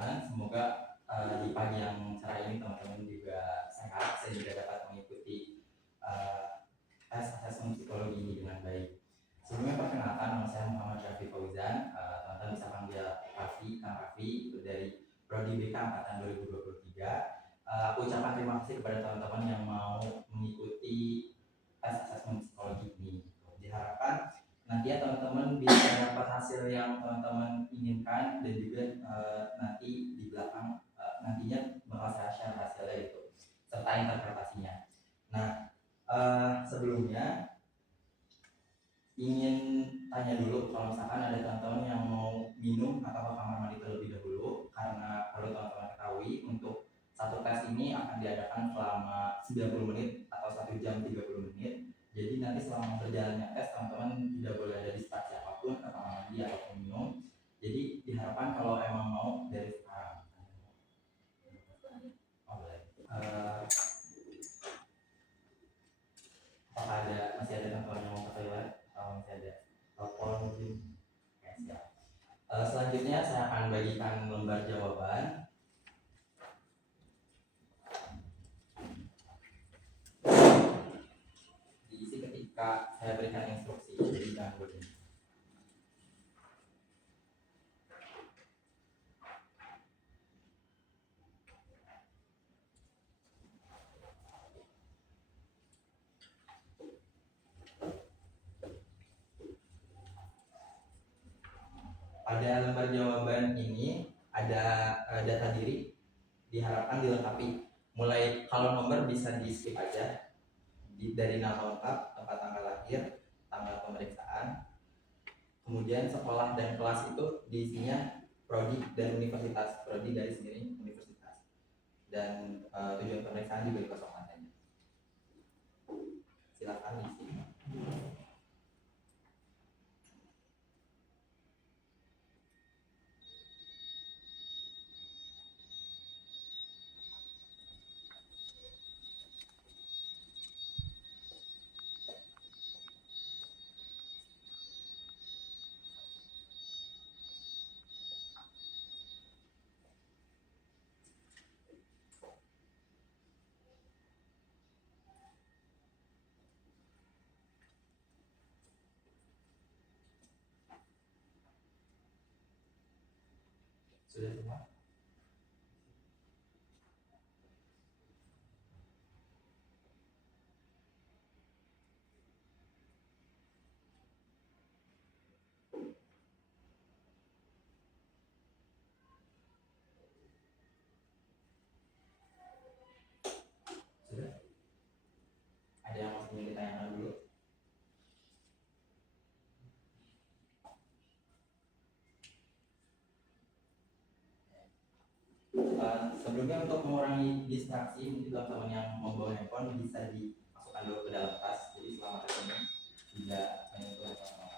teman-teman. Semoga di pagi yang cerah ini teman-teman juga sehat sehingga dapat mengikuti tes asesmen psikologi ini dengan baik. Sebelumnya perkenalkan, nama saya Muhammad Raffi Fauzan. Teman-teman bisa panggil Kang Raffi dari Prodi BK Angkatan 2023. Aku ucapkan terima kasih kepada teman-teman yang mau mengikuti tes asesmen psikologi ini. Diharapkan nanti ya teman-teman bisa dapat hasil yang teman-teman inginkan, dan juga nanti di belakang nantinya bakal saya share hasilnya itu serta interpretasinya. Nah, sebelumnya ingin tanya dulu, kalau misalkan ada teman-teman yang mau minum atau ke kamar mandi terlebih dahulu, karena perlu teman-teman ketahui untuk satu tes ini akan diadakan selama 90 menit atau 1 jam 30 menit. Jadi nanti selama berjalannya tes teman-teman tidak boleh ada distraksi apapun, ke kamar mandi ataupun minum. Jadi diharapkan kalau emang mau dari sekarang. Apakah masih ada teman-teman yang mau ke toilet atau masih ada telepon mungkin? Ya, siap. Selanjutnya saya akan bagikan lembar jawaban. Diisi ketika saya berikan instruksi, jadi jangan bodoh. Pada lembar jawaban ini ada data diri, diharapkan dilengkapi. Mulai kalau nomor bisa di skip aja, dari nama lengkap, tempat tanggal lahir, tanggal pemeriksaan, kemudian sekolah dan kelas itu diisinya prodi dan universitas, prodi dari sendiri universitas, dan tujuan pemeriksaan juga dikosongkan saja. Silakan isi. Sudah semua? Sudah? Ada yang masih ingin ditanyakan dulu? Sebelumnya untuk mengurangi distraksi, mungkin teman-teman yang membawa handphone bisa dimasukkan dulu ke dalam tas, jadi selama tes ini tidak menyentuh handphone.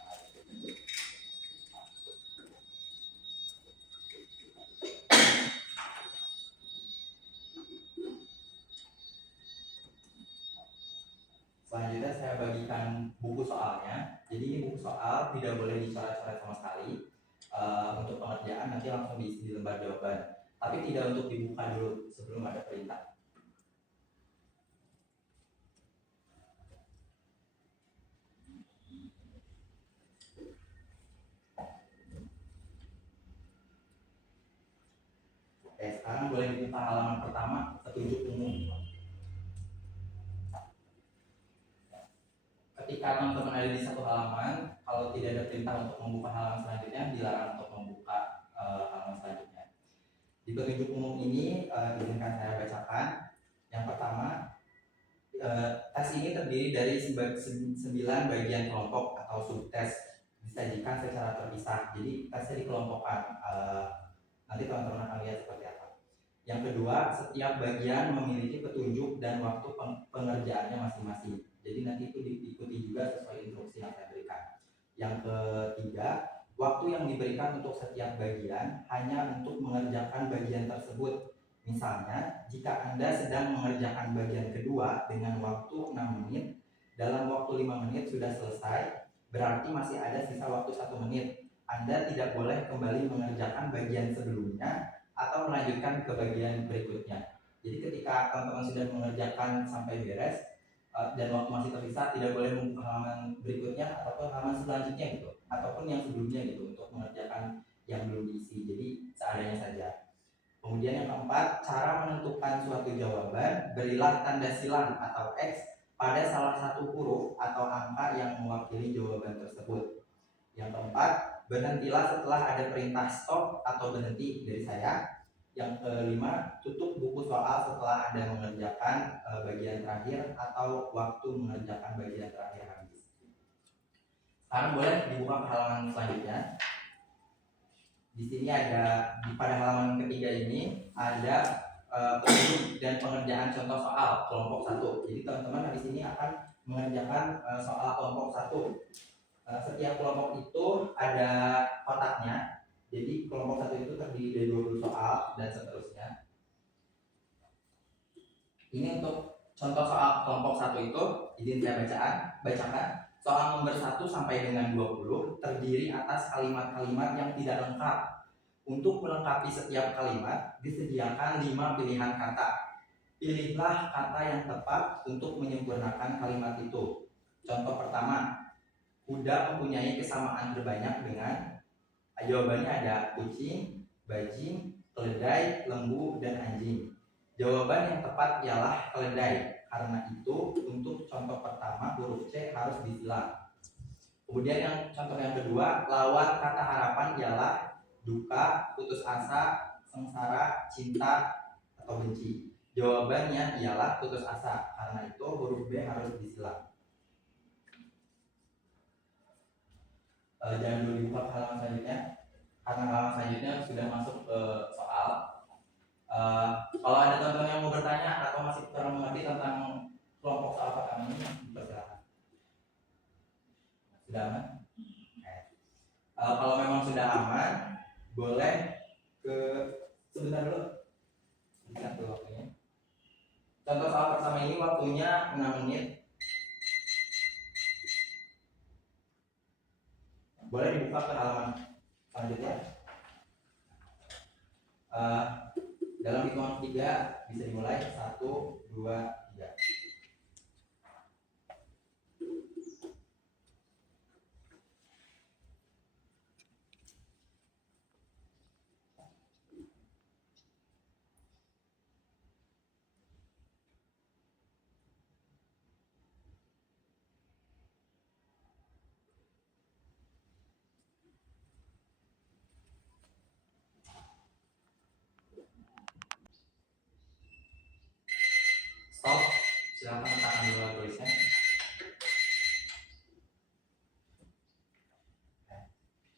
Selanjutnya saya bagikan buku soalnya. Jadi ini buku soal tidak boleh dicoret-coret sama sekali. Untuk pengerjaan nanti langsung diisi di lembar jawaban, tapi tidak untuk dibuka dulu sebelum ada perintah. Oke, sekarang boleh dibuka halaman pertama, petunjuk umum. Ketika teman-teman ada di satu halaman, kalau tidak ada perintah untuk membuka halaman selanjutnya, dilarang untuk membuka halaman selanjutnya. Di petunjuk umum ini izinkan saya bacakan. Yang pertama, tes ini terdiri dari 9 bagian kelompok atau subtes, disajikan secara terpisah. Jadi tesnya dikelompokkan. Nanti teman-teman akan lihat seperti apa. Yang kedua, setiap bagian memiliki petunjuk dan waktu pengerjaannya masing-masing. Jadi nanti itu diikuti juga sesuai instruksi yang saya berikan. Yang ketiga, waktu yang diberikan untuk setiap bagian hanya untuk mengerjakan bagian tersebut. Misalnya, jika Anda sedang mengerjakan bagian kedua dengan waktu 6 menit, dalam waktu 5 menit sudah selesai, berarti masih ada sisa waktu 1 menit. Anda tidak boleh kembali mengerjakan bagian sebelumnya atau melanjutkan ke bagian berikutnya. Jadi ketika teman-teman sudah mengerjakan sampai beres dan waktu masih tersisa, tidak boleh membuka halaman berikutnya ataupun halaman selanjutnya gitu, ataupun yang sebelumnya gitu untuk mengerjakan yang belum diisi. Jadi seadanya saja. Kemudian yang keempat, cara menentukan suatu jawaban, berilah tanda silang atau X pada salah satu huruf atau angka yang mewakili jawaban tersebut. Yang keempat, berhentilah setelah ada perintah stop atau berhenti dari saya. Yang kelima, tutup buku soal setelah Anda mengerjakan bagian terakhir atau waktu mengerjakan bagian terakhir habis. Sekarang boleh dibuka ke halaman selanjutnya. Di sini ada pada halaman ketiga ini ada petunjuk dan pengerjaan contoh soal kelompok 1. Jadi teman-teman di sini akan mengerjakan soal kelompok 1. Setiap kelompok itu ada kotaknya. Jadi kelompok 1 itu terdiri dari 20 soal dan seterusnya. Ini untuk contoh soal kelompok 1 itu izin saya bacakan. Soal nomor 1 sampai dengan 20 terdiri atas kalimat-kalimat yang tidak lengkap. Untuk melengkapi setiap kalimat, disediakan 5 pilihan kata. Pilihlah kata yang tepat untuk menyempurnakan kalimat itu. Contoh pertama, kuda mempunyai kesamaan terbanyak dengan, jawabannya ada kucing, bajing, keledai, lembu, dan anjing. Jawaban yang tepat ialah keledai. Karena itu, untuk contoh pertama, huruf C harus disilang. Kemudian yang contoh yang kedua, lawan kata harapan ialah duka, putus asa, sengsara, cinta, atau benci. Jawabannya ialah putus asa. Karena itu, huruf B harus disilang. Jangan dulu dibuka halaman selanjutnya, karena halaman selanjutnya sudah masuk ke soal. Kalau ada teman-teman yang mau bertanya atau masih kurang mengerti tentang kelompok soal pertama ini, silakan. Sudah aman? Kalau memang sudah aman, boleh ke sebentar dulu. Lihat dulu waktunya. Contoh soal pertama ini waktunya 6 menit. Boleh dibuka ke halaman selanjutnya. Dalam hitungan 3 bisa dimulai. 1, 2, 3. Stop. Silakan letakkan dulu tulisnya.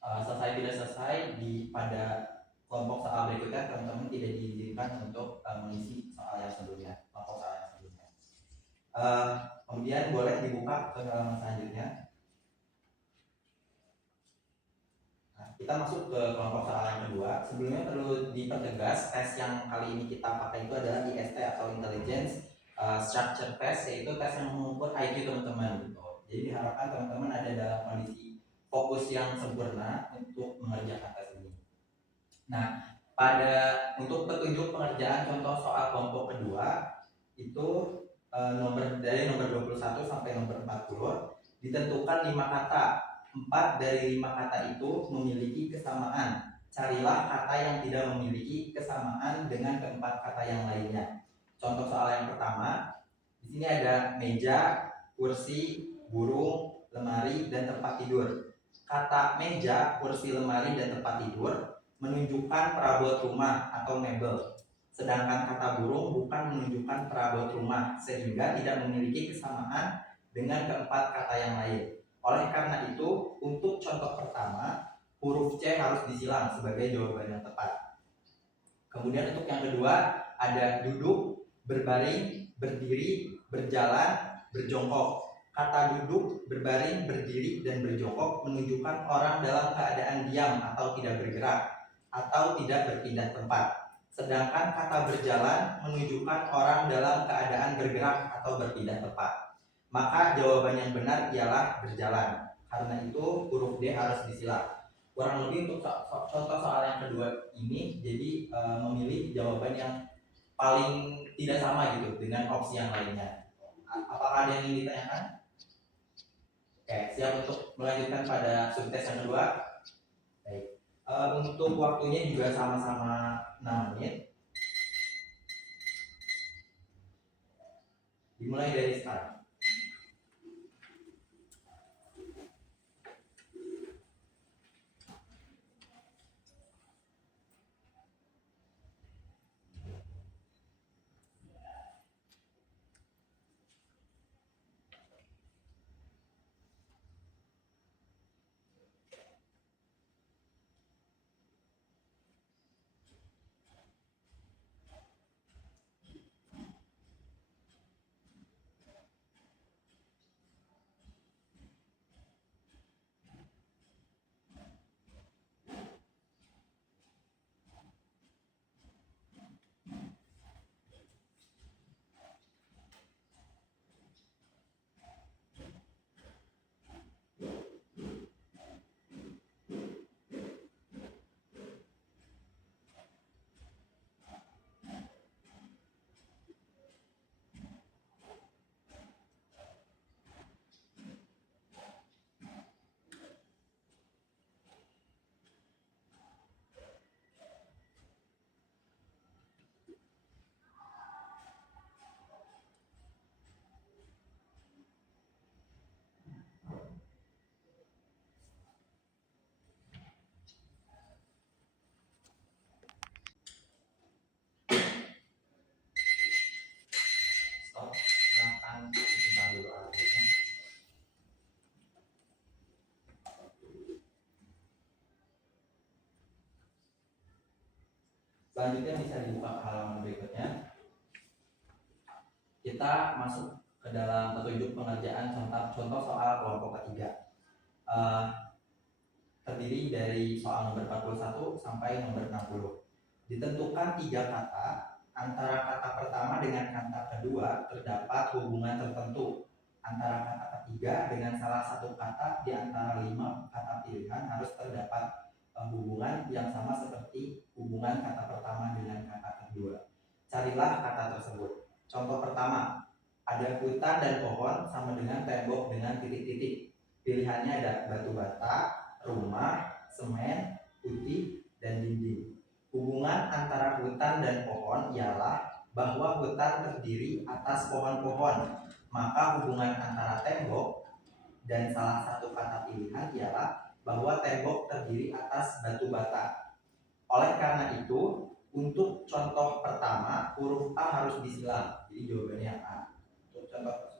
Selesai tidak selesai pada kelompok soal berikutnya, teman-teman tidak diizinkan untuk mengisi soal yang sebelumnya, kelompok soal yang sebelumnya. Kemudian boleh dibuka ke halaman selanjutnya. Nah, kita masuk ke kelompok soal yang kedua. Sebelumnya perlu dipertegas, tes yang kali ini kita pakai itu adalah IST atau Intelligence Structure Test, yaitu tes yang mengukur IQ teman-teman gitu. Jadi diharapkan teman-teman ada dalam kondisi fokus yang sempurna untuk mengerjakan tes ini. Nah, untuk petunjuk pengerjaan contoh soal kelompok kedua itu dari nomor 21 sampai nomor 40 ditentukan 5 kata. 4 dari 5 kata itu memiliki kesamaan. Carilah kata yang tidak memiliki kesamaan dengan keempat kata yang lainnya. Contoh soal yang pertama, di sini ada meja, kursi, burung, lemari, dan tempat tidur. Kata meja, kursi, lemari, dan tempat tidur menunjukkan perabot rumah atau mebel. Sedangkan kata burung bukan menunjukkan perabot rumah, sehingga tidak memiliki kesamaan dengan keempat kata yang lain. Oleh karena itu, untuk contoh pertama, huruf C harus disilang sebagai jawaban yang tepat. Kemudian untuk yang kedua, ada duduk, berbaring, berdiri, berjalan, berjongkok. Kata duduk, berbaring, berdiri, dan berjongkok menunjukkan orang dalam keadaan diam atau tidak bergerak atau tidak berpindah tempat. Sedangkan kata berjalan menunjukkan orang dalam keadaan bergerak atau berpindah tempat. Maka jawaban yang benar ialah berjalan. Karena itu huruf D harus disilang. kurang lebih untuk contoh soal yang kedua ini, jadi memilih jawaban yang paling tidak sama gitu dengan opsi yang lainnya. Apakah ada yang ingin ditanyakan? Oke, siap untuk melanjutkan pada subtes yang kedua. Baik. Untuk waktunya juga sama-sama 6 menit. Dimulai dari sekarang. Stop. Silahkan disimpan dulu alatnya. Selanjutnya bisa dibuka ke halaman berikutnya. Kita masuk ke dalam petunjuk pengerjaan contoh soal kelompok ketiga. Terdiri dari soal nomor 41 sampai nomor 60. Ditentukan 3 kata, antara kata pertama dengan kata kedua terdapat hubungan tertentu. Antara kata ketiga dengan salah satu kata di antara 5 kata pilihan harus terdapat hubungan yang sama seperti hubungan kata pertama dengan kata kedua. Carilah kata tersebut. Contoh pertama, ada hutan dan pohon sama dengan tembok dengan titik-titik. Pilihannya ada batu bata, rumah, semen, putih, dan dinding. Hubungan antara hutan dan pohon ialah bahwa hutan terdiri atas pohon-pohon. Maka hubungan antara tembok dan salah satu kata pilihan ialah bahwa tembok terdiri atas batu bata. Oleh karena itu, untuk contoh pertama, huruf A harus disilang. Jadi jawabannya A.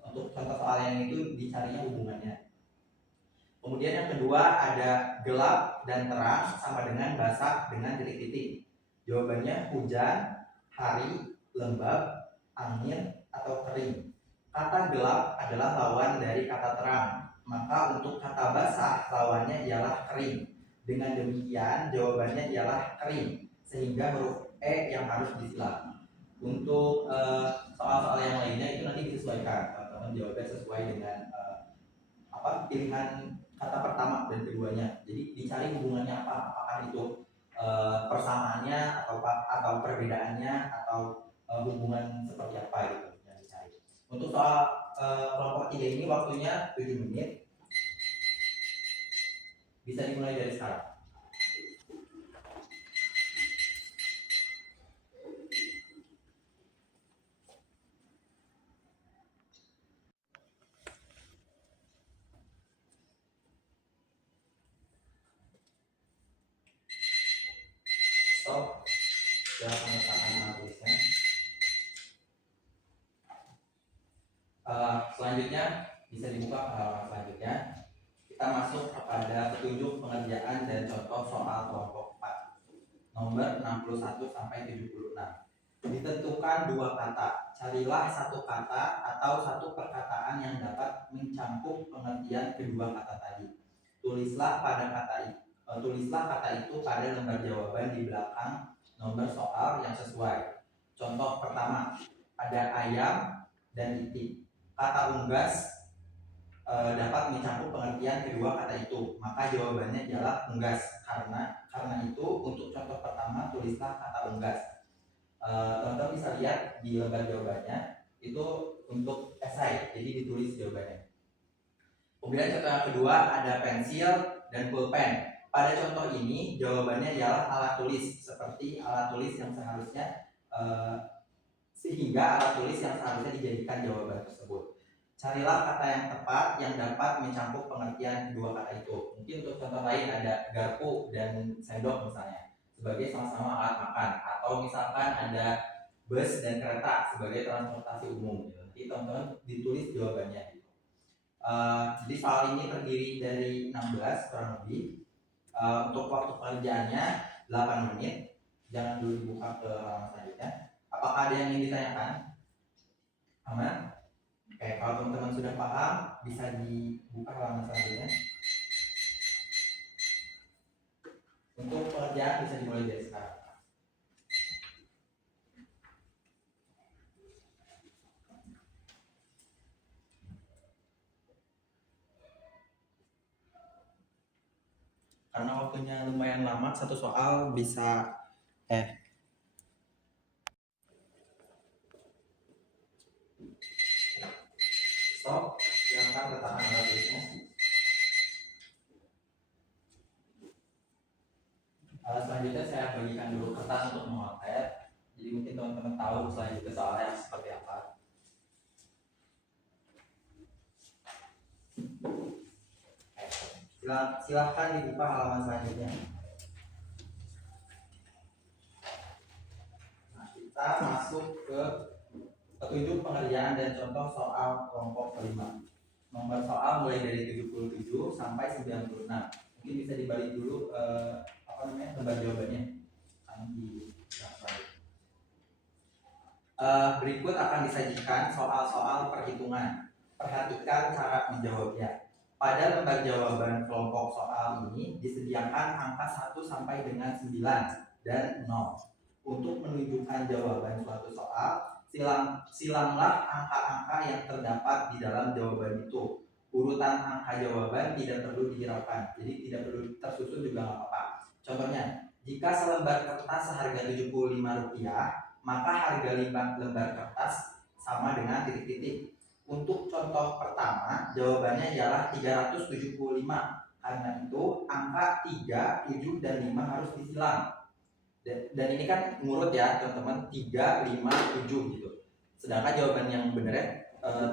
Untuk contoh soal yang itu dicarinya hubungannya. Kemudian yang kedua ada gelap dan terang sama dengan basah dengan titik-titik. Jawabannya hujan, hari, lembab, angin, atau kering. Kata gelap adalah lawan dari kata terang. Maka untuk kata basah lawannya ialah kering. Dengan demikian jawabannya ialah kering. Sehingga huruf E yang harus disilang. Untuk soal-soal yang lainnya itu nanti disesuaikan. Teman-teman jawabnya sesuai dengan pilihan kata pertama dan keduanya. Jadi dicari hubungannya apa? Apakah itu persamaannya atau perbedaannya atau hubungan seperti apa gitu yang dicari. Untuk soal kelompok 3 ini waktunya 7 menit. Bisa dimulai dari sekarang. Stop. Silakan letakkan matrisnya. Selanjutnya bisa dibuka ke halaman selanjutnya. Kita masuk kepada petunjuk pengerjaan dan contoh soal kelompok 4 nomor 61 sampai 76. Ditentukan 2 kata. Carilah satu kata atau satu perkataan yang dapat mencakup pengertian kedua kata tadi. Tulislah kata itu pada lembar jawaban di belakang nomor soal yang sesuai. Contoh pertama, ada ayam dan itik. Kata unggas dapat mencakup pengertian kedua kata itu, maka jawabannya adalah unggas. Karena itu untuk contoh pertama tulislah kata unggas. Teman-teman bisa lihat di lembar jawabannya itu untuk esai, jadi ditulis jawabannya. Kemudian contoh yang kedua ada pensil dan pulpen. Pada contoh ini jawabannya ialah alat tulis, seperti alat tulis yang seharusnya sehingga alat tulis yang seharusnya dijadikan jawaban tersebut. Carilah kata yang tepat yang dapat mencakup pengertian kedua kata itu. Mungkin untuk contoh lain ada garpu dan sendok misalnya sebagai sama-sama alat makan, atau misalkan ada bus dan kereta sebagai transportasi umum. Jadi teman-teman ditulis jawabannya. Jadi soal ini terdiri dari 16 kurang lebih. Untuk waktu pengerjaannya 8 menit. Jangan dulu dibuka ke halaman selanjutnya. Apakah ada yang ingin ditanyakan? Aman? Oke, kalau teman-teman sudah paham, bisa dibuka halaman selanjutnya. Untuk pengerjaan bisa dimulai dari sekarang. Karena waktunya lumayan lama, satu soal bisa stop, silakan letakkan alat tulisnya. Selanjutnya saya bagikan dulu kertas untuk mengotet, jadi mungkin teman-teman tahu selanjutnya soalnya seperti apa. Silahkan dibuka halaman selanjutnya. Nah, kita masuk ke petunjuk pengerjaan dan contoh soal kelompok kelima. Nomor soal mulai dari 77 sampai 96. Mungkin bisa dibalik dulu lembar jawabannya. Berikut akan disajikan soal-soal perhitungan. Perhatikan cara menjawabnya. Pada lembar jawaban kelompok soal ini disediakan angka 1 sampai dengan 9 dan 0. Untuk menunjukkan jawaban suatu soal, silanglah angka-angka yang terdapat di dalam jawaban itu. Urutan angka jawaban tidak perlu dihiraukan, jadi tidak perlu tersusun juga nggak apa-apa. Contohnya, jika selembar kertas seharga Rp75, maka harga lembar kertas sama dengan titik-titik. Untuk contoh pertama, jawabannya ialah 375. Karena itu, angka 3, 7, dan 5 harus disilang. Dan ini kan ngurut ya teman-teman, 3, 5, 7 gitu. Sedangkan jawaban yang benar 3,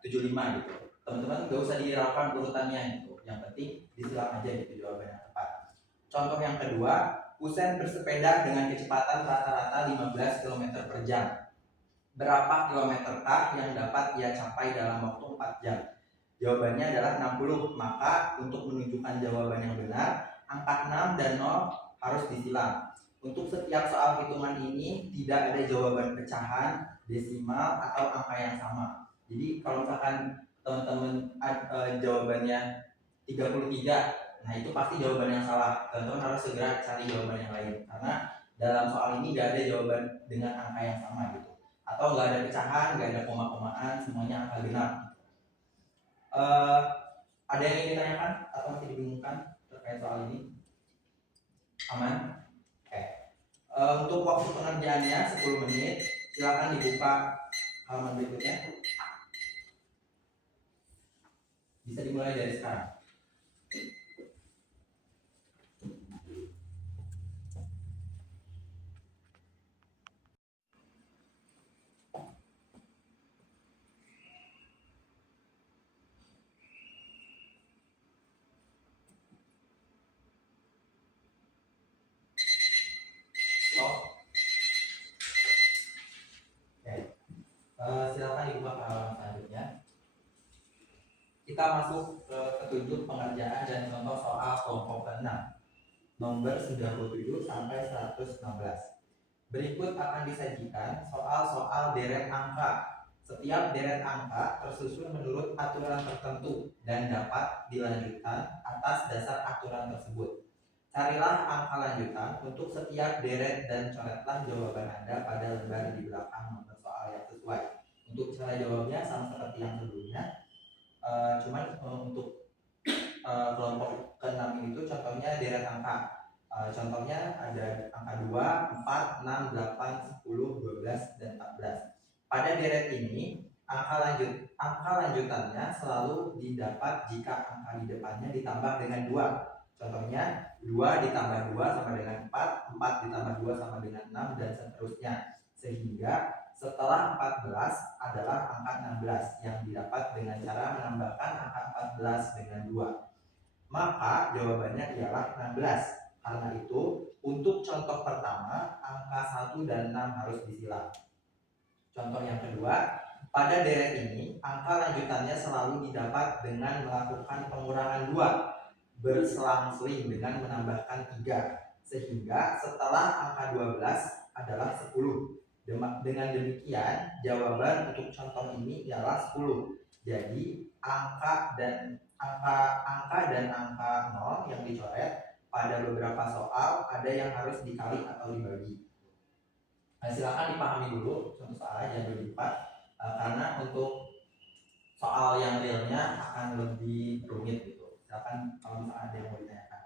7, 5 gitu. Teman-teman gak usah dihiraukan urutannya gitu. Yang penting disilang aja gitu jawaban yang tepat. Contoh yang kedua, Usain bersepeda dengan kecepatan rata-rata 15 km per jam. Berapa kilometerkah yang dapat ia capai dalam waktu 4 jam? Jawabannya adalah 60. Maka untuk menunjukkan jawaban yang benar, angka 6 dan 0 harus disilang. Untuk setiap soal hitungan ini tidak ada jawaban pecahan, desimal, atau angka yang sama. Jadi kalau misalkan teman-teman jawabannya 33, nah itu pasti jawaban yang salah. Teman-teman harus segera cari jawaban yang lain, karena dalam soal ini gak ada jawaban dengan angka yang sama gitu, atau gak ada pecahan, gak ada koma-komaan, semuanya angka genap. Ada yang ingin ditanyakan atau masih dibingungkan terkait soal ini? Aman? Oke. Untuk waktu pengerjaannya 10 menit. Silakan dibuka halaman berikutnya. Bisa dimulai dari sekarang. Silakan dibuka ke halaman selanjutnya. Kita masuk ke petunjuk pengerjaan dan contoh soal kelompok ke-6, nomor 97 sampai 116. Berikut akan disajikan soal-soal deret angka. Setiap deret angka tersusun menurut aturan tertentu dan dapat dilanjutkan atas dasar aturan tersebut. Carilah angka lanjutan untuk setiap deret dan coretlah jawaban Anda pada lembar di belakang nomor soal yang sesuai. Untuk cara jawabnya sama seperti yang sebelumnya. Untuk kelompok ke-6 itu contohnya deret angka. Contohnya ada angka 2, 4, 6, 8, 10, 12, dan 14. Pada deret ini, angka lanjutannya selalu didapat jika angka di depannya ditambah dengan 2. Contohnya 2 ditambah 2 sama dengan 4, 4 ditambah 2 sama dengan 6, dan seterusnya. Sehingga setelah 14 adalah angka 16 yang didapat dengan cara menambahkan angka 14 dengan 2. Maka jawabannya ialah 16. Karena itu, untuk contoh pertama, angka 1 dan 6 harus disilang. Contoh yang kedua, pada deret ini, angka lanjutannya selalu didapat dengan melakukan pengurangan 2, berselang-seling dengan menambahkan 3. Sehingga setelah angka 12 adalah 10. Dengan demikian, jawaban untuk contoh ini ialah 10. Jadi, angka dan angka 0 yang dicoret pada beberapa soal ada yang harus dikali atau dibagi. Nah, silakan dipahami dulu contoh soalnya, jangan berlipat, karena untuk soal yang realnya akan lebih rumit gitu. Silakan kalau misalnya ada yang mau ditanyakan.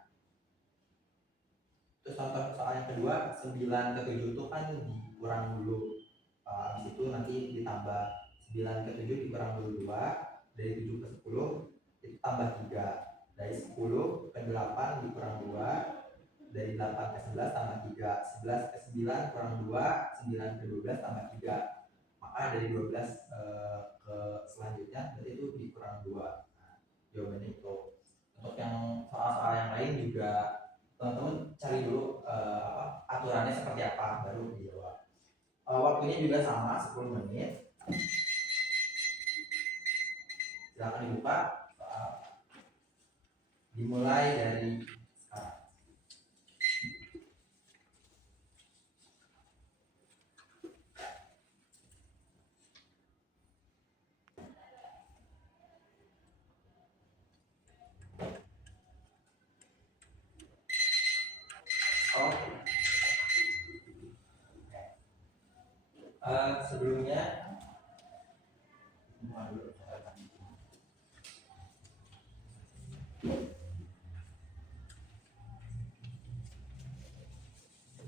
Terus contoh soal yang kedua, 9 ke 7 itu kan dikurang dulu, habis itu nanti ditambah 9 ke 7 dikurang dulu 2, dari 7 ke 10 itu tambah 3, dari 10 ke 8 dikurang 2, dari 8 ke 11 tambah 3, 11 ke 9 kurang 2, 9 ke 12 tambah 3. Maka dari 12 ke selanjutnya berarti itu dikurang 2. Nah, jawabannya itu. Untuk yang soal-soal yang lain juga teman-teman cari dulu aturannya seperti apa baru dijawab. Waktunya juga sama 10 menit. Silakan dibuka soal. Dimulai dari sekarang. Sebelumnya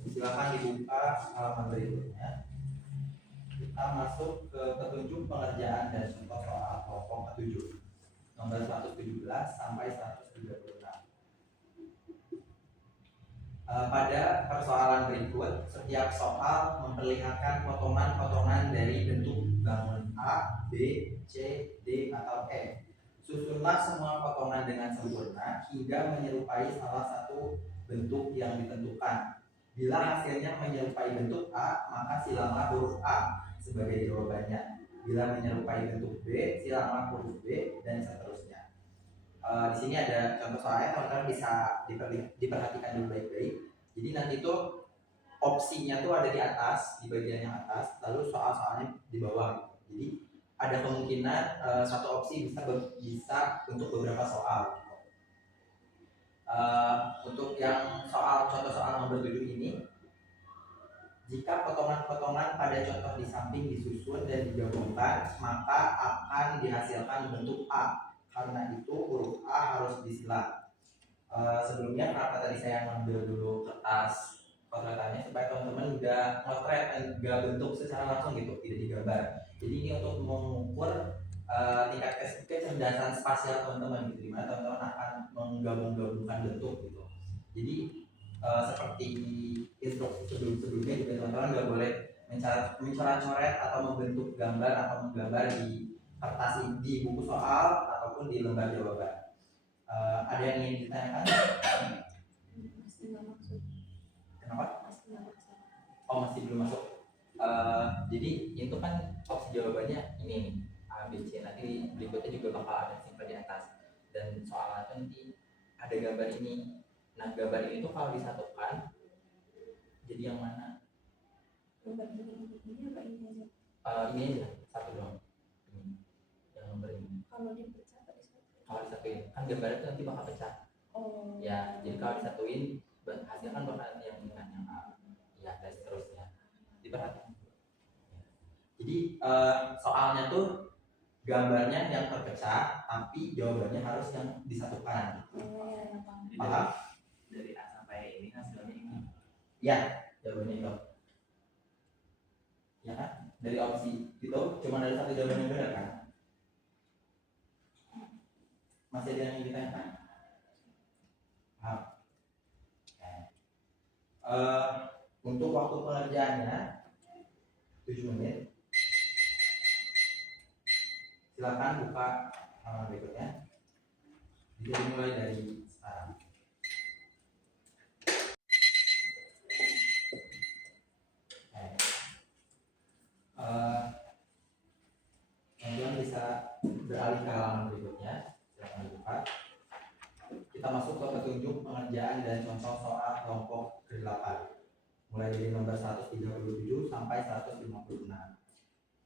silakan dibuka halaman berikutnya. Kita masuk ke petunjuk pengerjaan dan contoh soal kelompok ke-7 nomor 117 sampai 136. Pada persoalan berikut, setiap soal memperlihatkan potongan-potongan dari bentuk bangun A, B, C, D, atau E. Susunlah semua potongan dengan sempurna hingga menyerupai salah satu bentuk yang ditentukan. Bila hasilnya menyerupai bentuk A, maka silanglah huruf A sebagai jawabannya. Bila menyerupai bentuk B, silanglah huruf B, dan seterusnya. Di sini ada contoh soalnya, teman-teman bisa diperhatikan dulu baik-baik. Jadi nanti itu opsinya tuh ada di atas, di bagian yang atas, lalu soal-soalnya di bawah. Jadi ada kemungkinan satu opsi bisa untuk beberapa soal. Untuk yang contoh soal nomor 7 ini, jika potongan-potongan pada contoh di samping disusun dan digabungkan, maka akan dihasilkan bentuk A. Karena itu huruf A harus disilang. Sebelumnya kenapa tadi saya ngambil dulu kertas potretannya supaya teman-teman nggak motret dan nggak bentuk secara langsung gitu, tidak digambar. Jadi ini untuk mengukur tingkat kecerdasan spasial teman-teman gitu, dimana teman-teman akan menggabung-gabungkan bentuk gitu. Jadi seperti instruksi sebelumnya juga teman-teman nggak boleh mencoret-coret atau membentuk gambar atau menggambar di kertas di buku soal ataupun di lembar jawaban. Ada yang ingin ditanyakan? Kenapa? Oh, masih belum masuk. Jadi itu kan opsi jawabannya ini nih, A, B, C. Nanti berikutnya juga bakal ada simpel di atas. Dan soalnya nanti ada gambar ini. Nah, gambar ini tuh kalau disatukan jadi yang mana? Gambar ini apa ini aja? Ini aja, satu doang. Ini. Yang nomor ini. Kalau disatuin kan gambarnya itu nanti bakal pecah. Oh. Ya, jadi kalau disatuin hasilnya kan bakal yang A, ya, dan seterusnya. Diperhatikan. Jadi soalnya tuh gambarnya yang terpecah, tapi jawabannya harus yang disatukan. Paham? Dari A sampai ini hasilnya ini. Ya, jawabannya itu. Ya kan? Dari opsi itu cuma ada satu jawaban yang benar kan? Masih ada yang ditanyakan? Paham? Untuk waktu pengerjaannya 7 menit. Silakan buka halaman berikutnya. Bisa dimulai dari sekarang. Teman-teman bisa beralih ke halaman berikutnya. Silakan dibuka. Kita masuk ke petunjuk pengerjaan dan contoh soal kelompok ke-8. Mulai dari nomor 137 sampai 156.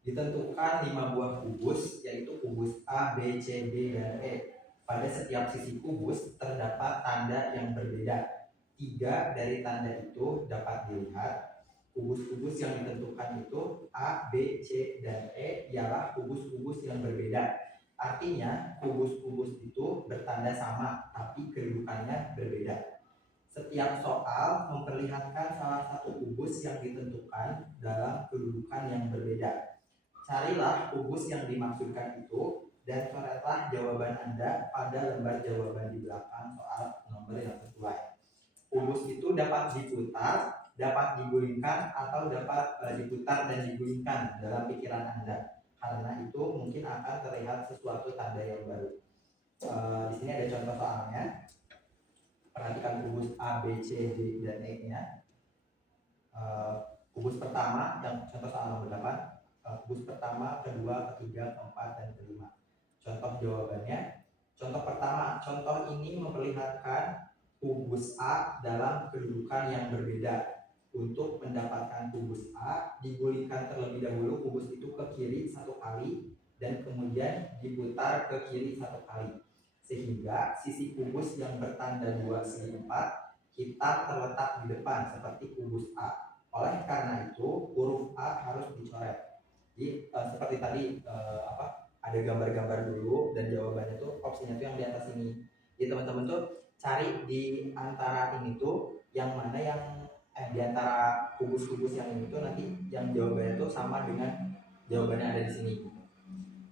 Ditentukan 5 buah kubus, yaitu kubus A, B, C, D, dan E. Pada setiap sisi kubus terdapat tanda yang berbeda. 3 dari tanda itu dapat dilihat. Kubus-kubus yang ditentukan itu A, B, C, dan E ialah kubus-kubus yang berbeda. Artinya kubus-kubus itu bertanda sama, tapi kedudukannya berbeda. Setiap soal memperlihatkan salah satu kubus yang ditentukan dalam kedudukan yang berbeda. Carilah kubus yang dimaksudkan itu dan coretlah jawaban Anda pada lembar jawaban di belakang soal nomor yang sesuai. Kubus itu dapat diputar, dapat digulingkan, atau dapat diputar dan digulingkan dalam pikiran Anda. Karena itu mungkin akan terlihat sesuatu tanda yang baru. Di sini ada contoh soalnya. Perhatikan kubus A, B, C, D, dan E-nya. Kubus pertama yang contoh soal nomor 8. Kubus pertama, kedua, ketiga, keempat, dan kelima. Contoh jawabannya. Contoh pertama, contoh ini memperlihatkan kubus A dalam kedudukan yang berbeda. Untuk mendapatkan kubus A, digulingkan terlebih dahulu kubus itu ke kiri 1 kali dan kemudian diputar ke kiri 1 kali. Sehingga sisi kubus yang bertanda 2/4 hitam terletak di depan seperti kubus A. Oleh karena itu, huruf A harus dicoret. Jadi seperti tadi ada gambar-gambar dulu dan jawabannya tuh opsinya tuh yang di atas ini. Jadi teman-teman tuh cari di antara ini tuh yang mana yang di antara kubus-kubus yang ini tuh nanti yang jawabannya tuh sama dengan jawabannya ada di sini.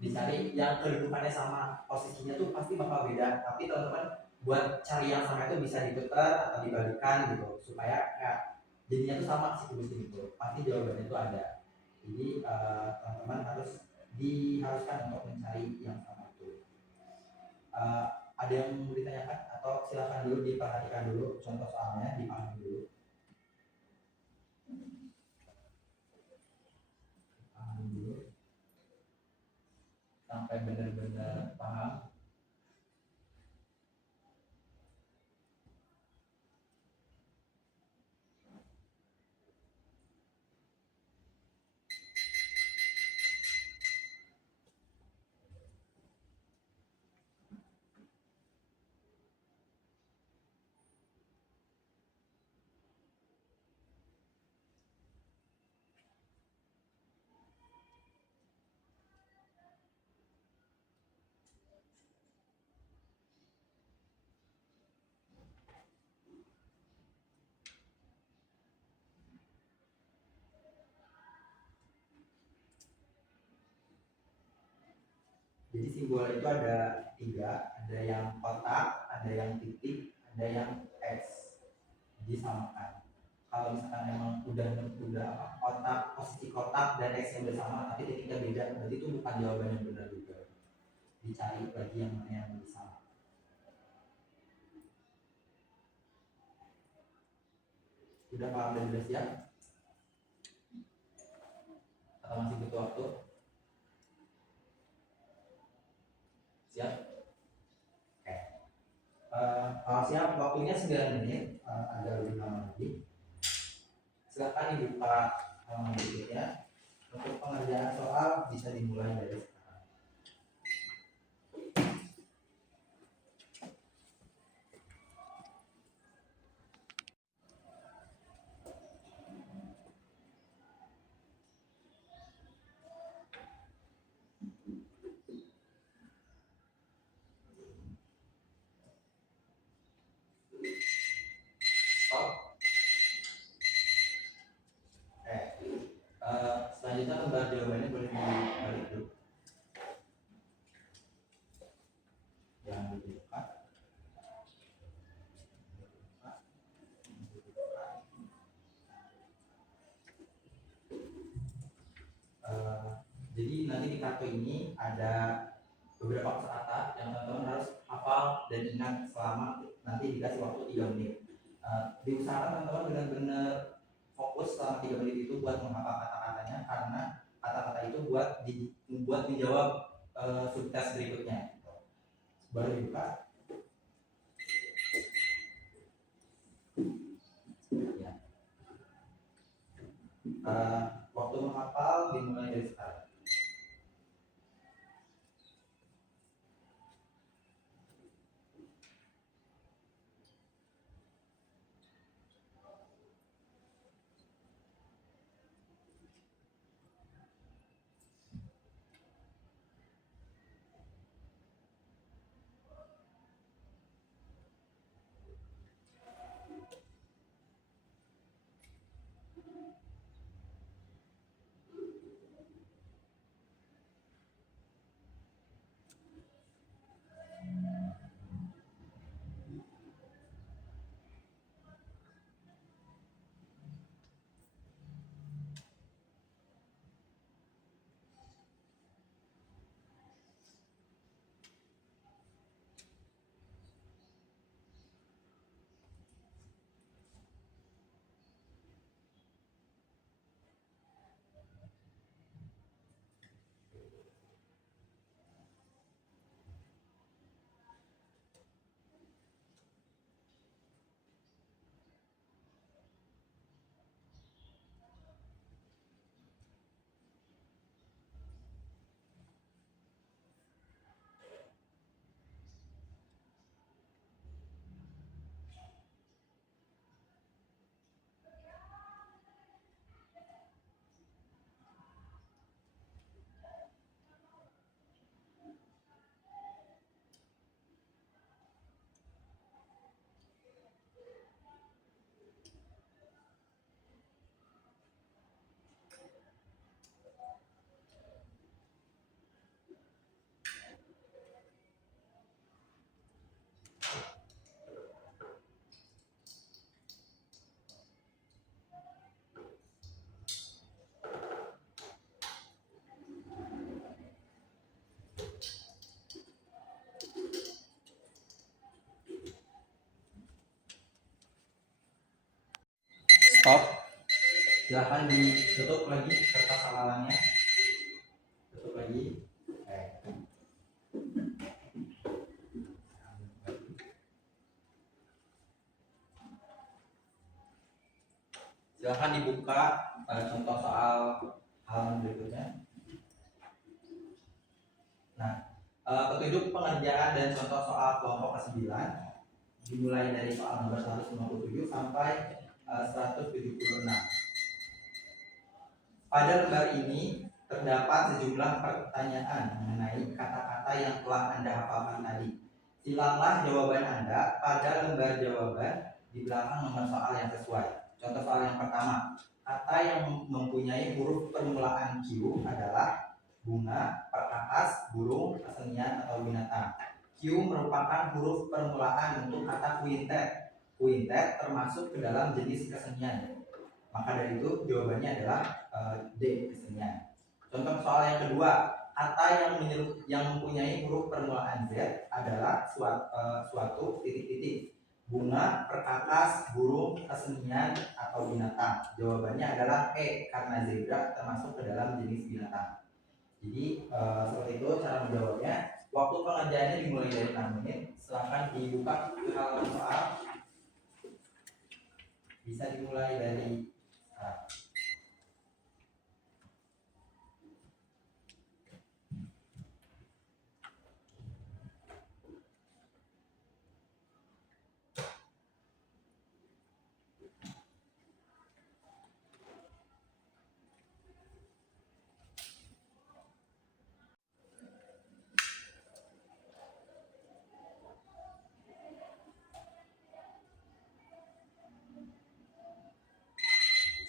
Dicari yang kedudukannya sama, posisinya tuh pasti bakal beda. Tapi teman-teman buat cari yang sama itu bisa diputar atau dibalikan gitu supaya ya jadinya tuh sama si kubus ini tuh. Pasti jawabannya tuh ada. Jadi teman-teman diharuskan untuk mencari yang sama itu. Ada yang mau ditanyakan atau silakan dulu diperhatikan dulu contoh soalnya, dipahami dulu. Pahami dulu sampai benar-benar paham. Jadi simbol itu ada 3, ada yang kotak, ada yang titik, ada yang X. Disamakan. Kalau misalkan emang udah kotak, posisi kotak dan X yang bersama tapi titiknya beda, berarti itu bukan jawaban yang benar juga. Dicari lagi yang mana yang lebih sama. Sudah paham dan sudah siap? Atau masih butuh waktu? Siap? Oke. Kalau siap, waktunya 9 menit, agak lebih lama lagi. Silakan dibuka halaman berikutnya. Untuk pengerjaan soal bisa dimulai dari sekarang. nanti di kartu ini ada beberapa kosakata yang teman-teman harus hafal dan ingat selama nanti dikasih waktu 3 menit. Diusahakan teman-teman benar-benar fokus selama 3 menit itu buat menghafal kata-katanya, karena kata-kata itu buat menjawab subtes berikutnya. Baru dibuka. Ya. Waktu menghafal dimulai dari sekarang. Stop. Silahkan ditutup lagi kertas hafalannya. Tutup lagi. Silahkan dibuka contoh soal halaman berikutnya. Nah, petunjuk pengerjaan dan contoh soal kelompok ke-9 dimulai dari soal nomor 157 sampai 176. Pada lembar ini terdapat sejumlah pertanyaan mengenai kata-kata yang telah Anda hafalkan tadi. Silalah jawaban Anda pada lembar jawaban di belakang nomor soal yang sesuai. Contoh soal yang pertama, kata yang mempunyai huruf permulaan Q adalah bunga, perkakas, burung, kesenian, atau binatang. Q merupakan huruf permulaan untuk kata kuintet. Kuintet termasuk ke dalam jenis kesenian. Maka dari itu jawabannya adalah D, kesenian. Contoh soal yang kedua, kata yang mempunyai huruf permulaan Z adalah suatu titik-titik. Bunga, perkakas, burung, kesenian, atau binatang. Jawabannya adalah E, karena zebra termasuk ke dalam jenis binatang. Jadi seperti itu cara menjawabnya. Waktu pengerjaannya dimulai dari 6 menit. Silahkan dibuka ke halaman soal. Bisa dimulai dari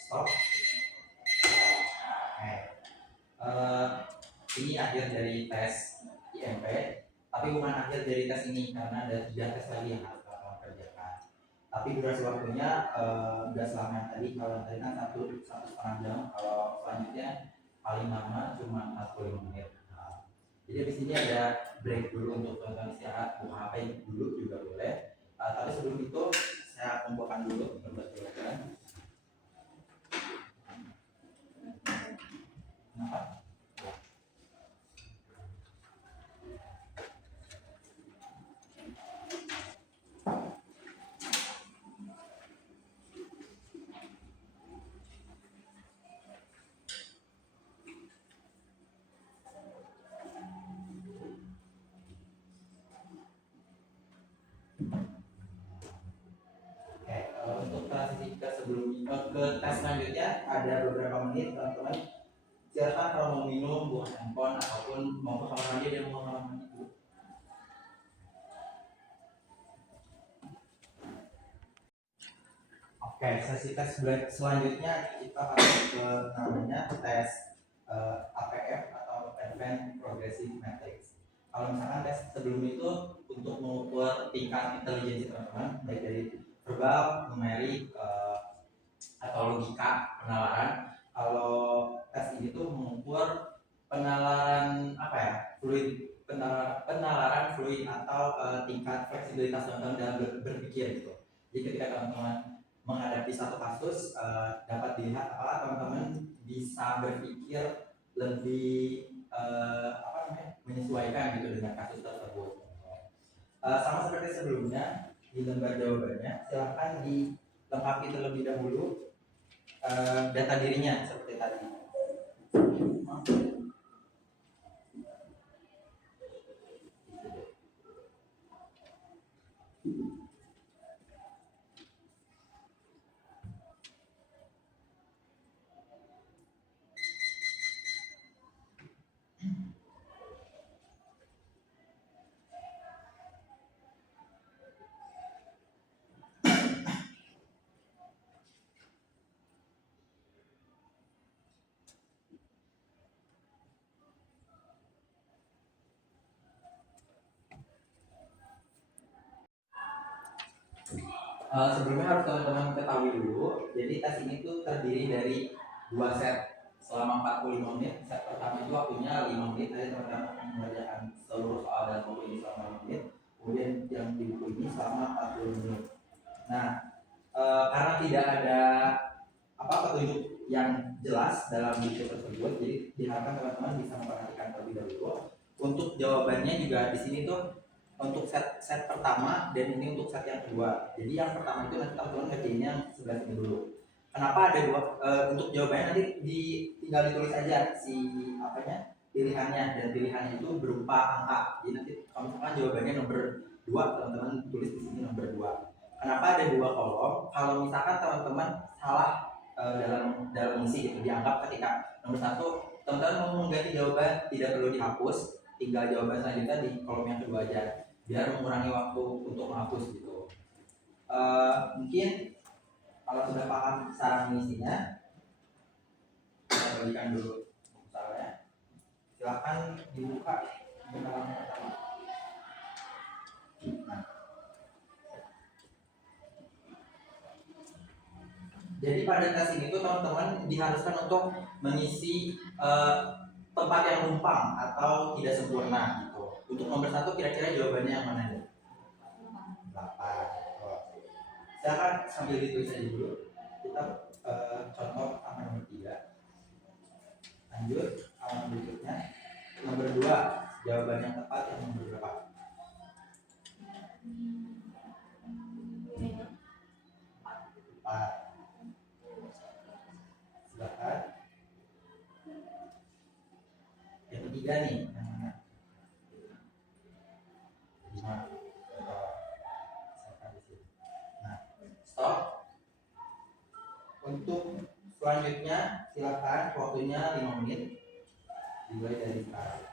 stop. Ini akhir dari tes IMP, tapi bukan akhir dari tes ini karena ada 3 tes lagi yang harus kamu kerjakan. Tapi durasi waktunya nggak selama yang tadi. Kalau yang tadi kan satu setengah jam, kalau selanjutnya paling lama cuma 45 menit. Nah, jadi di sini ada break dulu untuk teman-teman istirahat, buka HP dulu juga boleh. Tapi sebelum itu saya kumpulkan dulu berbagai jawaban. Kenapa? Oke, untuk transisi ke ke tes selanjutnya ada beberapa menit teman-teman. Silakan kalau mau minum, buang handphone ataupun mau ke kamar mandi dan mau ke kamar mandi dulu. Oke, sesi tes selanjutnya kita masuk ke namanya tes APF atau Advanced Progressive Matrix. Kalau misalkan tes sebelum itu untuk mengukur tingkat intelijensi teman-teman, baik dari verbal, numerik, atau logika penalaran. Kalau tes ini tuh mengukur penalaran apa ya, fluid, penalaran fluid atau tingkat fleksibilitas teman-teman dalam berpikir gitu. Jadi ketika teman-teman menghadapi satu kasus, dapat dilihat apakah teman-teman bisa berpikir lebih menyesuaikan gitu dengan kasus tersebut. Sama seperti sebelumnya di lembar jawabannya, silahkan dilengkapi terlebih dahulu data dirinya seperti tadi. Sebelumnya harus teman-teman ketahui dulu, jadi tes ini tuh terdiri dari 2 set selama 45 menit. Set pertama itu waktunya 5 menit, jadi teman-teman akan mengerjakan seluruh soal dan buku ini selama 5 menit. Kemudian yang di buku ini selama 40 menit. Nah, karena tidak ada petunjuk yang jelas dalam buku tersebut, jadi diharapkan teman-teman bisa memperhatikan terlebih dahulu. Untuk jawabannya juga di sini tuh untuk set pertama dan ini untuk set yang kedua. Jadi yang pertama itu nanti teman-teman ngerjainnya yang sebelah sini dulu. Kenapa ada dua? Untuk jawabannya nanti tinggal ditulis aja si pilihannya, dan pilihannya itu berupa angka. Jadi nanti kalau misalkan jawabannya nomor 2, teman-teman tulis di sini nomor 2. Kenapa ada 2 kolom? Kalau misalkan teman-teman salah dalam mengisi gitu, dianggap ketika nomor 1 teman-teman mau mengganti jawaban tidak perlu dihapus, tinggal jawaban selanjutnya di kolom yang kedua aja, biar mengurangi waktu untuk menghapus gitu. Mungkin kalau sudah paham cara mengisinya, kita bagikan dulu misalnya. Silakan dibuka halaman pertama. Nah, jadi pada tes ini tuh teman-teman diharuskan untuk mengisi tempat yang numpang atau tidak sempurna gitu. Untuk nomor 1 kira-kira jawabannya yang mana nih? 8. Silakan sambil ditulis aja dulu. Kita contoh halaman nomor 3. Lanjut halaman berikutnya. Nomor 2, jawaban yang tepat yang nomor berapa? 4. Silakan. Yang ketiga nih, yang mana? 5. Nah, stop. Untuk selanjutnya silakan, waktunya 5 menit dimulai dari sekarang.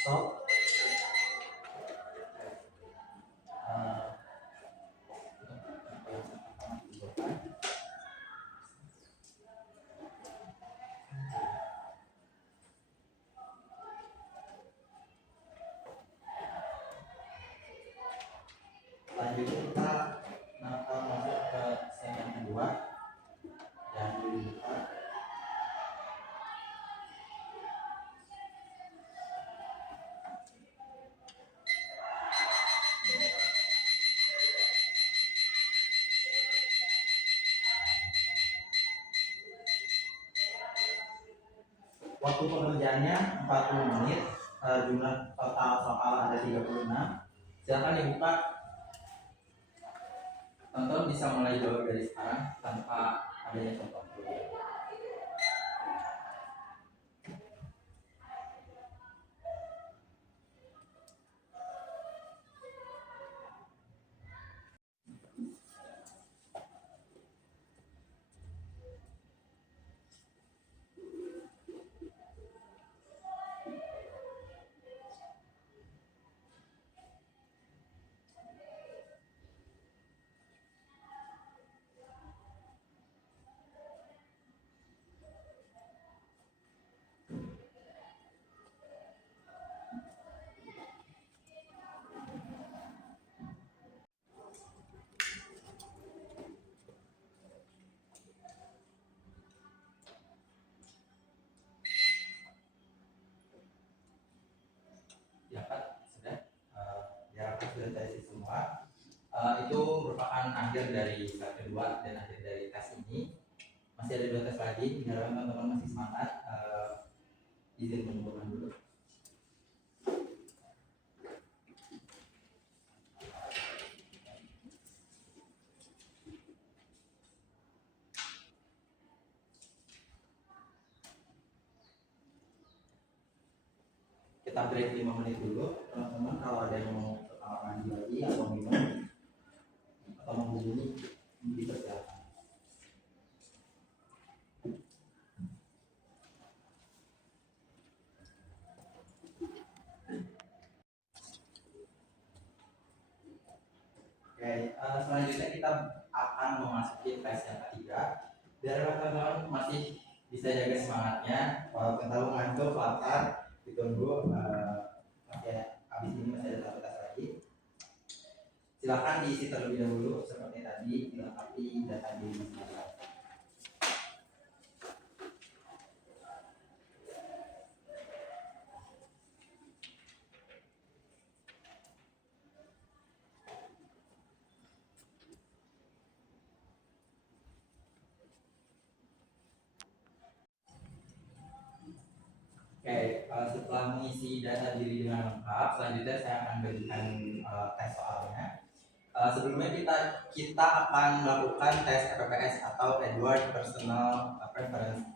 Stop. Waktu pengerjaannya 40 menit. Jumlah total soal ada 36. Silakan dibuka. Tonton bisa mulai jawab dari sekarang tanpa adanya contoh. Ya Pak, sudah. Diharapkan sudah terisi semua. Itu merupakan akhir dari slide kedua dan akhir dari tes ini. Masih ada 2 tes lagi. Diharapkan teman-teman masih semangat. Izin mengumpulkan dulu. Kita break 5 menit dulu. Teman-teman kalau ada yang mau ke kamar mandi lagi atau minum atau menghubungi, dipersilakan. Oke, selanjutnya kita akan memasuki tes yang ketiga. Biar teman-teman masih bisa jaga semangatnya, walaupun tahu ngantuk, lapar, ditunggu. Habis ini masih ada 1 tes lagi. Silakan diisi terlebih dahulu seperti tadi, dilengkapi data diri masyarakat. Oke, setelah mengisi data diri dengan lengkap, selanjutnya saya akan berikan tes soalnya. Sebelumnya kita akan melakukan tes EPPS atau Edward Personal Preference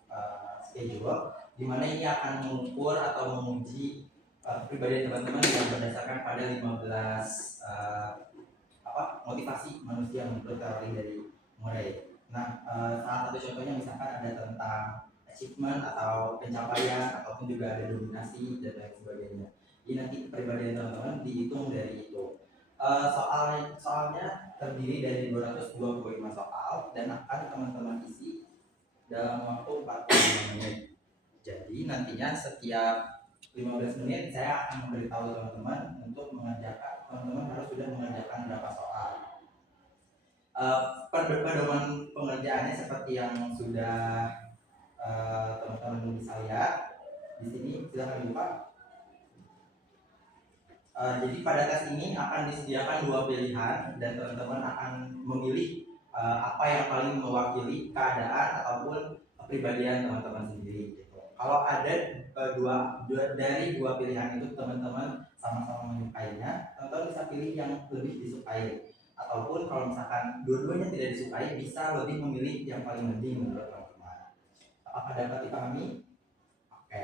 Schedule, di mana ini akan mengukur atau menguji kepribadian teman-teman yang berdasarkan pada 15 motivasi manusia menurut teori dari Murray. Nah, salah satu contohnya misalkan ada tentang achievement atau pencapaian, ataupun juga ada dominasi dan lain sebagainya. Jadi nanti kepribadian teman-teman dihitung dari itu. Soalnya terdiri dari 225 soal dan akan teman-teman isi dalam waktu 45 menit. Jadi nantinya setiap 15 menit saya akan memberitahu teman-teman untuk mengerjakan, teman-teman harus sudah mengerjakan berapa soal. Pedoman pengerjaannya seperti yang sudah teman-teman bisa lihat di sini, silahkan buka. Jadi pada tes ini akan disediakan 2 pilihan dan teman-teman akan memilih apa yang paling mewakili keadaan ataupun kepribadian teman-teman sendiri. Gitu. Kalau ada dari dua pilihan itu teman-teman sama-sama menyukainya, teman-teman bisa pilih yang lebih disukai. Ataupun kalau misalkan dua-duanya tidak disukai, bisa lebih memilih yang paling penting menurut teman-teman. Apakah dapat dipahami? Oke.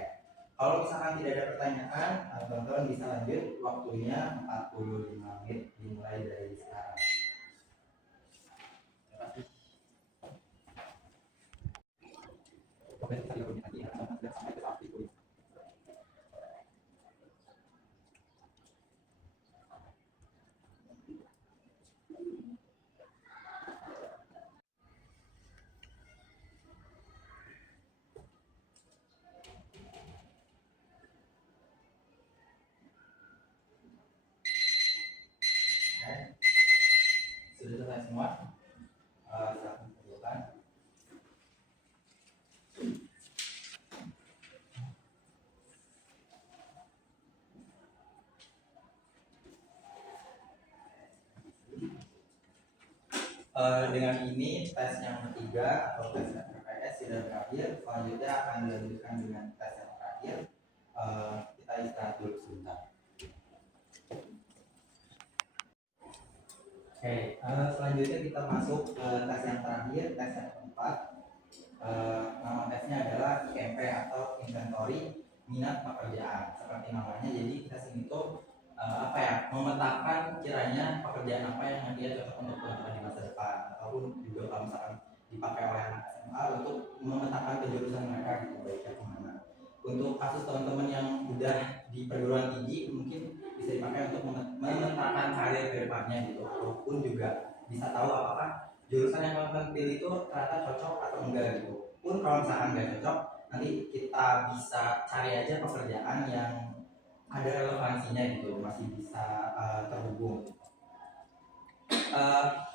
Kalau misalkan tidak ada pertanyaan, teman-teman bisa lanjut. Waktunya 45 menit dimulai dari sekarang. Terima kasih. Oke, kita diulangi lagi ya, sampai ke tahap itu. Sudah selesai semua? Silakan kumpulkan. Dengan ini tes yang ketiga atau tes PPS sudah berakhir. Selanjutnya akan dilanjutkan dengan tes yang terakhir. Kita istirahat dulu sebentar. Oke, selanjutnya kita masuk ke tes yang terakhir, tes yang keempat. Nama tesnya adalah IMP atau Inventory Minat Pekerjaan. Seperti namanya, jadi tes ini tuh memetakan kiranya pekerjaan apa yang dia cocok untuk dilakukan di masa depan, ataupun juga kalau misalkan dipakai oleh anak SMA untuk memetakan kejurusan mereka gitu, baiknya kemana. Untuk kasus teman-teman yang udah di perguruan tinggi mungkin bisa dipakai untuk memetakan karir ke depannya gitu, ataupun juga bisa tahu apakah jurusan yang kalian pilih itu ternyata cocok atau enggak gitu. Pun kalau misalkan nggak cocok, nanti kita bisa cari aja pekerjaan yang ada relevansinya gitu, masih bisa terhubung.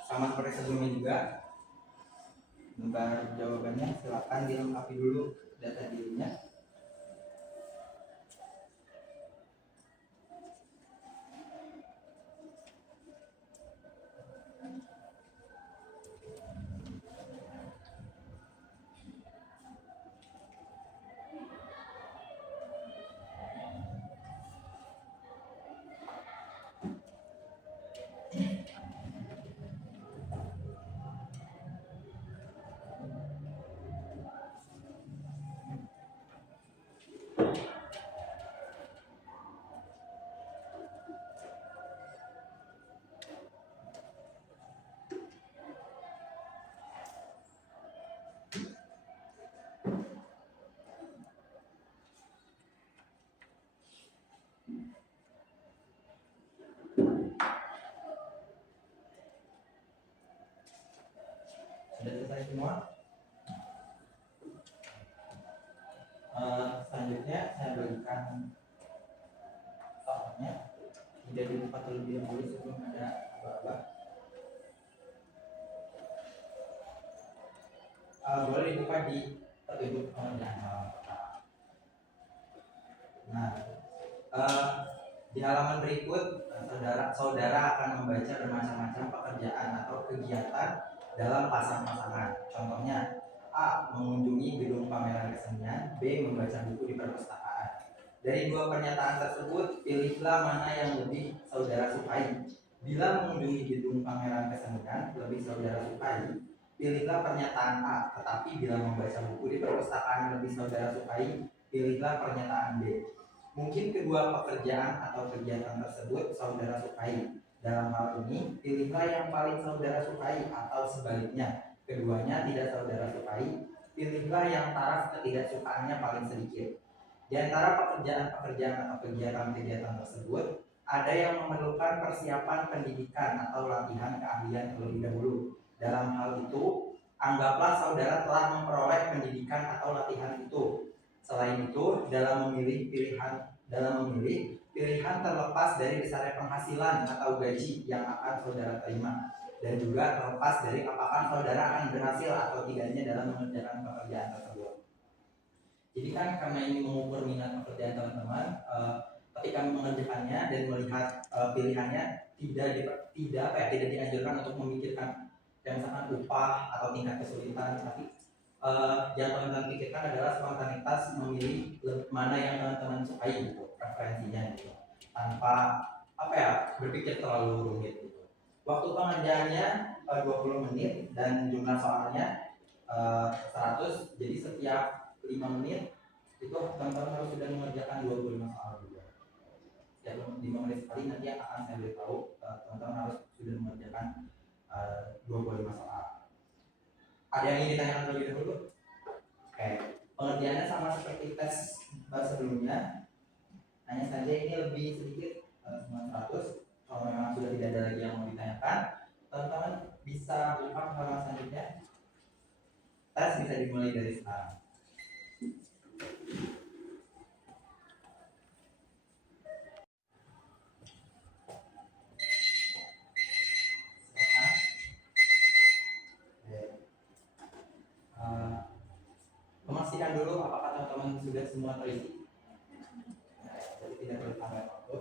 Sama seperti sebelumnya juga, bentar jawabannya silakan dilengkapi dulu data dirinya. Sudah selesai semua? Selanjutnya saya bagikan soalnya, tidak dibuka terlebih dahulu sebelum ada apa-apa. Boleh dibuka di petunjuk pengerjaan halaman pertama. Nah, di halaman berikut saudara akan membaca bermacam-macam pekerjaan atau kegiatan dalam pasang-pasangan. Contohnya, A. Mengunjungi gedung pameran kesenian. B. Membaca buku di perpustakaan. Dari dua pernyataan tersebut, pilihlah mana yang lebih saudara sukai. Bila mengunjungi gedung pameran kesenian lebih saudara sukai, pilihlah pernyataan A. Tetapi bila membaca buku di perpustakaan lebih saudara sukai, pilihlah pernyataan B. Mungkin kedua pekerjaan atau kegiatan tersebut saudara sukai. Dalam hal ini, pilihlah yang paling saudara sukai, atau sebaliknya, keduanya tidak saudara sukai, pilihlah yang taraf ketidaksukaannya paling sedikit. Di antara pekerjaan-pekerjaan atau kegiatan-kegiatan tersebut, ada yang memerlukan persiapan pendidikan atau latihan keahlian terlebih dahulu. Dalam hal itu, anggaplah saudara telah memperoleh pendidikan atau latihan itu. Selain itu, dalam memilih pilihan terlepas dari besarnya penghasilan atau gaji yang akan saudara terima, dan juga terlepas dari apakah saudara akan berhasil atau tidaknya dalam mengerjakan pekerjaan tersebut. Jadi kan karena ini mengukur minat pekerjaan teman-teman, ketika mengerjakannya dan melihat pilihannya tidak dianjurkan untuk memikirkan yang misalkan upah atau tingkat kesulitan, tapi yang teman-teman pikirkan adalah spontanitas memilih mana yang teman-teman sukai gitu, preferensinya gitu, tanpa berpikir terlalu rumit gitu. Waktu pengerjaannya 20 menit dan jumlah soalnya 100, jadi setiap 5 menit itu teman-teman harus sudah mengerjakan 25 soal juga. Setiap 5 menit sekali nanti akan saya beritahu teman-teman harus sudah mengerjakan 25 soal. Ada yang ingin ditanyakan terlebih dahulu? Oke, pengerjaannya sama seperti tes sebelumnya, hanya saja ini lebih sedikit, 100. Kalau memang sudah tidak ada lagi yang mau ditanyakan, teman-teman bisa buka halaman selanjutnya. Tes bisa dimulai dari sekarang. Memastikan dulu apakah teman-teman sudah semua terisi. Jadi tidak perlu tambah waktu.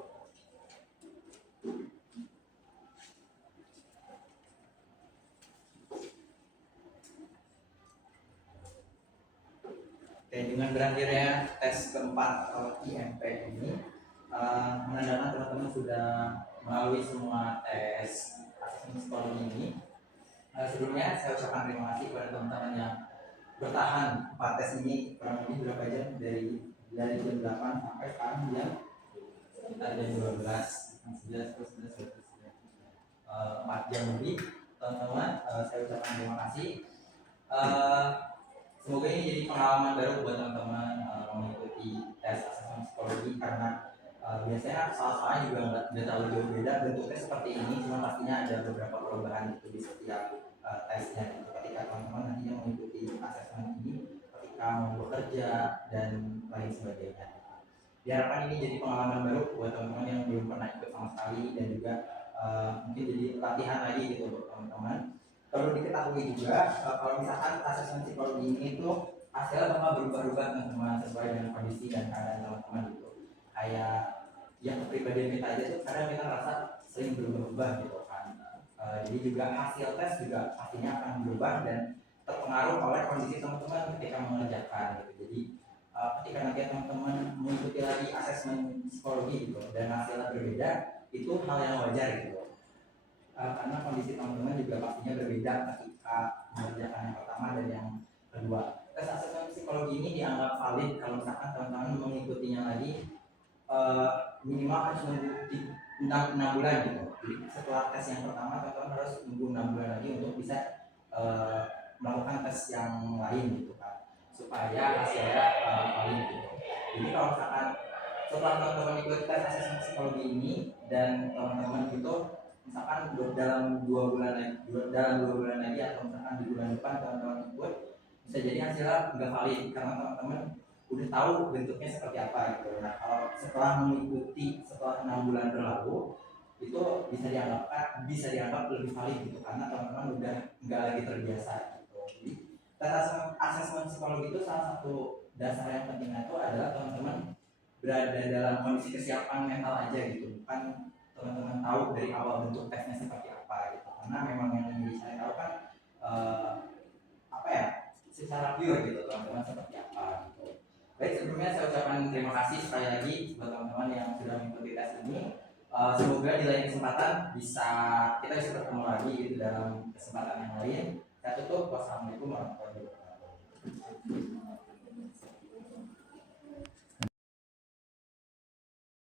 Oke, dengan berakhirnya tes keempat keempat atau IMP ini menandakan teman-teman sudah melalui semua tes asesmen psikologi ini. Sebelumnya saya ucapkan terima kasih kepada teman-teman yang bertahan 4 tes ini kurang lebih berapa jam dari jam 8 sampai sekarang jam sekitar jam 12, 11, 4 jam lebih. Teman-teman, saya ucapkan terima kasih. Semoga ini jadi pengalaman baru buat teman-teman mengikuti tes asesmen psikologi, karena biasanya soal-soalnya juga nggak terlalu jauh beda, bentuknya seperti ini, cuma pastinya ada beberapa perubahan di setiap tesnya gitu. Ketika teman-teman nantinya mengikuti asesmen ini, ketika mau bekerja dan lain sebagainya. Diharapkan ini jadi pengalaman baru buat teman-teman yang belum pernah ikut sama sekali, dan juga mungkin jadi latihan lagi gitu untuk teman-teman. Perlu diketahui juga kalau misalkan asesmen psikologi ini tuh hasilnya bakal berubah-ubah teman-teman sesuai dengan kondisi dan keadaan teman-teman gitu. Kayak yang kepribadian kita aja tuh kadang kita ngerasa sering berubah-ubah gitu kan. Jadi juga hasil tes juga pastinya akan berubah dan terpengaruh oleh kondisi teman-teman ketika mengerjakan gitu. Jadi ketika nanti teman-teman mengikuti lagi asesmen psikologi gitu dan hasilnya berbeda, itu hal yang wajar gitu. Karena kondisi teman-teman juga pastinya berbeda ketika mengerjakan yang pertama dan yang kedua. Tes asesmen psikologi ini dianggap valid kalau misalkan teman-teman mengikutinya lagi minimal harus menunggu 6 bulan gitu. Jadi setelah tes yang pertama teman-teman harus menunggu 6 bulan lagi untuk bisa melakukan tes yang lain gitu kan, supaya hasilnya valid gitu. Jadi kalau misalkan setelah teman-teman ikut tes asesmen psikologi ini dan teman-teman gitu misalkan dalam 2 bulan lagi atau misalkan di bulan depan teman-teman ikut, bisa jadi hasilnya nggak valid karena teman-teman udah tahu bentuknya seperti apa gitu. Nah kalau setelah mengikuti setelah 6 bulan berlalu, itu bisa dianggap lebih valid gitu karena teman-teman udah nggak lagi terbiasa gitu. Jadi tes asesmen psikologi itu salah satu dasar yang pentingnya itu adalah teman-teman berada dalam kondisi kesiapan mental aja gitu, bukan teman-teman tahu dari awal bentuk tesnya seperti apa gitu. Karena memang yang ingin saya tahu kan apa ya, secara pure gitu teman-teman seperti apa gitu. Baik, sebelumnya saya ucapkan terima kasih sekali lagi buat teman-teman yang sudah mengikuti tes ini. Semoga di lain kesempatan kita bisa bertemu lagi gitu dalam kesempatan yang lain. Saya tutup. Wassalamualaikum warahmatullahi wabarakatuh.